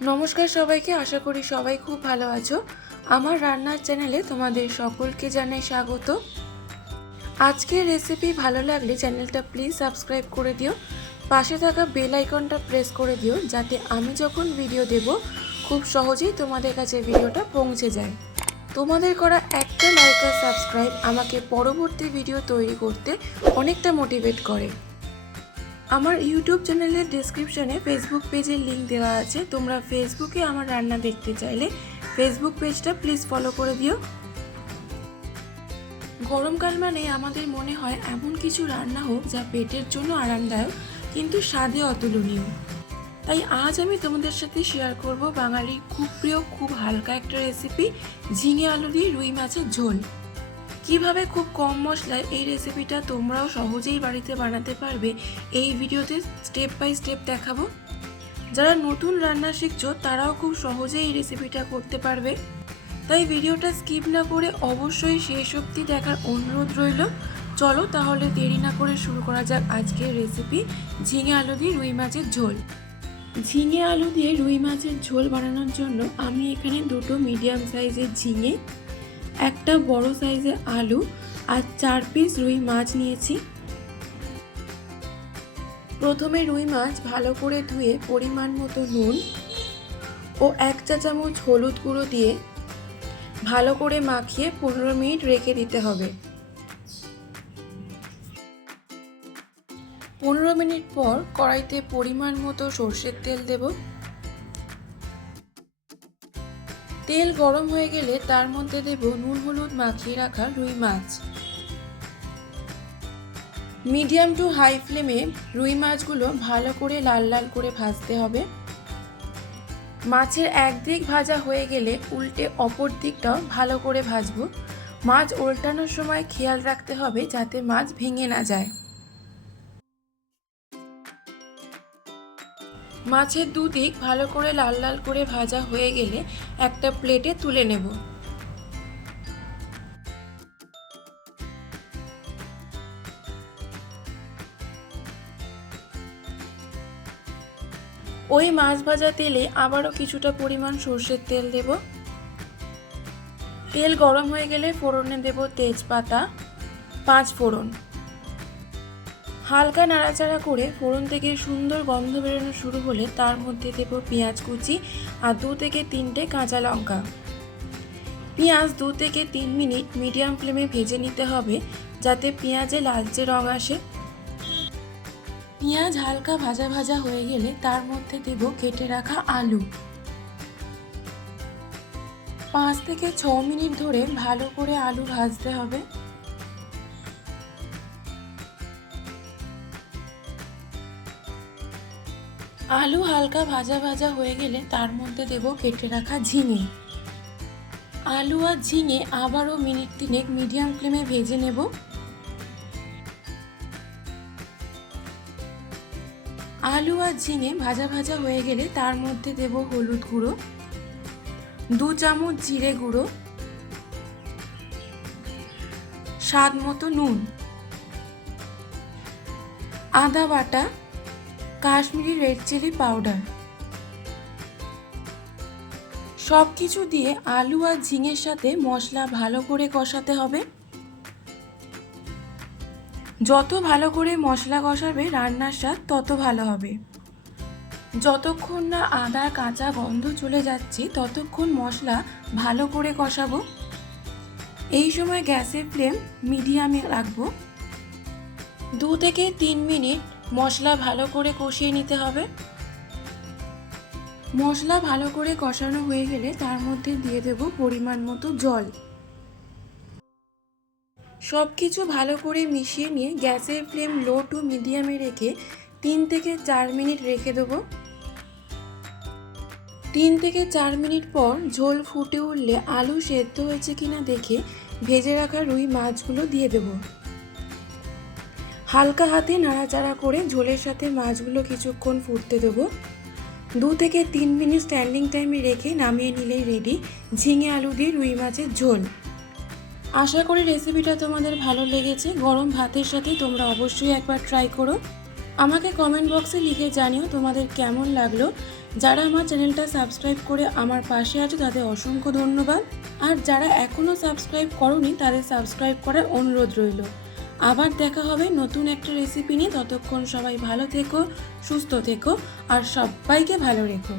নমস্কার সবাইকে, আশা করি সবাই খুব ভালো আছো। আমার রান্নার চ্যানেলে তোমাদের সকলকে জানাই স্বাগত। আজকের রেসিপি ভালো লাগলে চ্যানেলটা প্লিজ সাবস্ক্রাইব করে দিও, পাশে থাকা বেল আইকনটা প্রেস করে দিও যাতে আমি যখন ভিডিও দেব খুব সহজেই তোমাদের কাছে ভিডিওটা পৌঁছে যায়। তোমাদের করা একটা লাইক আর সাবস্ক্রাইব আমাকে পরবর্তী ভিডিও তৈরি করতে অনেকটা মোটিভেট করে। আমার ইউটিউব চ্যানেলের ডেসক্রিপশনে ফেসবুক পেজের লিঙ্ক দেওয়া আছে, তোমরা ফেসবুকে আমার রান্না দেখতে চাইলে ফেসবুক পেজটা প্লিজ ফলো করে দিও। গরমকাল মানে আমাদের মনে হয় এমন কিছু রান্না হোক যা পেটের জন্য আরামদায়ক কিন্তু স্বাদে অতুলনীয়। তাই আজ আমি তোমাদের সাথে শেয়ার করব বাঙালির খুব প্রিয় খুব হালকা একটা রেসিপি, ঝিঙে আলু দিয়ে রুই মাছের ঝোল। কিভাবে খুব কম মশলায় এই রেসিপিটা তোমরাও সহজেই বাড়িতে বানাতে পারবে এই ভিডিওতে স্টেপ বাই স্টেপ দেখাবো। যারা নতুন রান্না শিখছো তারাও খুব সহজেই এই রেসিপিটা করতে পারবে, তাই ভিডিওটা স্কিপ না করে অবশ্যই শেষ অবধি দেখার অনুরোধ রইল। চলো তাহলে দেরি না করে শুরু করা যাক আজকের রেসিপি, ঝিঙে আলু দিয়ে রুই মাছের ঝোল। ঝিঙে আলু দিয়ে রুই মাছের ঝোল বানানোর জন্য আমি এখানে দুটো মিডিয়াম সাইজের ঝিঙে, একটা বড় সাইজের আলু আর 4 পিস রুই মাছ নিয়েছি। প্রথমে রুই মাছ ভালো করে ধুয়ে পরিমাণ মতো নুন ও 1 চা চামচ হলুদ গুঁড়ো দিয়ে ভালো করে মাখিয়ে 15 মিনিট রেখে দিতে হবে। 15 মিনিট পর কড়াইতে পরিমাণ মতো সরষের তেল দেব। তেল গরম হয়ে গেলে তার মধ্যে দেব নুন হলুদ মাখিয়ে রাখা রুই মাছ। মিডিয়াম টু হাই ফ্লেমে রুই মাছগুলো ভালো করে লাল লাল করে ভাজতে হবে। মাছের একদিক ভাজা হয়ে গেলে উল্টে অপর দিকটাও ভালো করে ভাজবো। মাছ উল্টানোর সময় খেয়াল রাখতে হবে যাতে মাছ ভেঙে না যায়। মাছের দুদিক ভালো করে লাল লাল করে ভাজা হয়ে গেলে একটা প্লেটে তুলে নেব। ওই মাছ ভাজা তেলে আবারও কিছুটা পরিমাণ সরষের তেল দেব। তেল গরম হয়ে গেলে ফোড়নে দেব তেজপাতা, 5 ফোড়ন। হালকা নাড়াচাড়া করে ফোড়ন থেকে সুন্দর গন্ধ বেরোনো শুরু হলে তার মধ্যে দেব পেঁয়াজ কুচি আর 2 থেকে 3টে কাঁচা লঙ্কা। পেঁয়াজ 2 থেকে 3 মিনিট মিডিয়াম ফ্লেমে ভেজে নিতে হবে যাতে পেঁয়াজে লালচে রং আসে। পেঁয়াজ হালকা ভাজা ভাজা হয়ে গেলে তার মধ্যে দেব কেটে রাখা আলু। 5 থেকে 6 মিনিট ধরে ভালো করে আলু ভাজতে হবে। আলু হালকা ভাজা ভাজা হয়ে গেলে তার মধ্যে দেব কেটে রাখা ঝিঙে। আলু আর ঝিঙে আবারও মিনিট 3 মিডিয়াম ফ্লেমে ভেজে নেব। আলু আর ঝিঙে ভাজা ভাজা হয়ে গেলে তার মধ্যে দেব হলুদ গুঁড়ো, 2 চামচ জিরে গুঁড়ো, স্বাদ মতো নুন, আদা বাটা, কাশ্মীরি রেড চিলি পাউডার। সব কিছু দিয়ে আলু আর ঝিঙের সাথে মশলা ভালো করে কষাতে হবে। যত ভালো করে মশলা কষাবে রান্নার স্বাদ তত ভালো হবে। যতক্ষণ না আদার কাঁচা গন্ধ চলে যাচ্ছে ততক্ষণ মশলা ভালো করে কষাবো। এই সময় গ্যাসের ফ্লেম মিডিয়ামে রাখবো। 2 থেকে 3 মিনিট মশলা ভালো করে কষিয়ে নিতে হবে। মশলা ভালো করে কষানো হয়ে গেলে তার মধ্যে দিয়ে দেব পরিমাণ মতো জল। সব কিছু ভালো করে মিশিয়ে নিয়ে গ্যাসের ফ্লেম লো টু মিডিয়ামে রেখে 3 থেকে 4 মিনিট রেখে দেবো। 3 থেকে 4 মিনিট পর ঝোল ফুটে উঠলে আলু সেদ্ধ হয়েছে কিনা দেখে ভেজে রাখা রুই মাছগুলো দিয়ে দেব। হালকা হাতে নাড়াচাড়া করে ঝোলের সাথে মাছগুলো কিছুক্ষণ ফুটতে দেবো। 2 থেকে 3 মিনিট স্ট্যান্ডিং টাইমে রেখে নামিয়ে নিলেই রেডি ঝিঙে আলু দিয়ে রুই মাছের ঝোল। আশা করি রেসিপিটা তোমাদের ভালো লেগেছে। গরম ভাতের সাথে তোমরা অবশ্যই একবার ট্রাই করো। আমাকে কমেন্ট বক্সে লিখে জানিও তোমাদের কেমন লাগলো। যারা আমার চ্যানেলটা সাবস্ক্রাইব করে আমার পাশে আছে তাদের অসংখ্য ধন্যবাদ। আর যারা এখনও সাবস্ক্রাইব করোনি তাদের সাবস্ক্রাইব করার অনুরোধ রইল। আবার দেখা হবে নতুন একটা রেসিপি নিয়ে। ততক্ষণ সবাই ভালো থেকো, সুস্থ থেকো আর সবাইকে ভালো রেখো।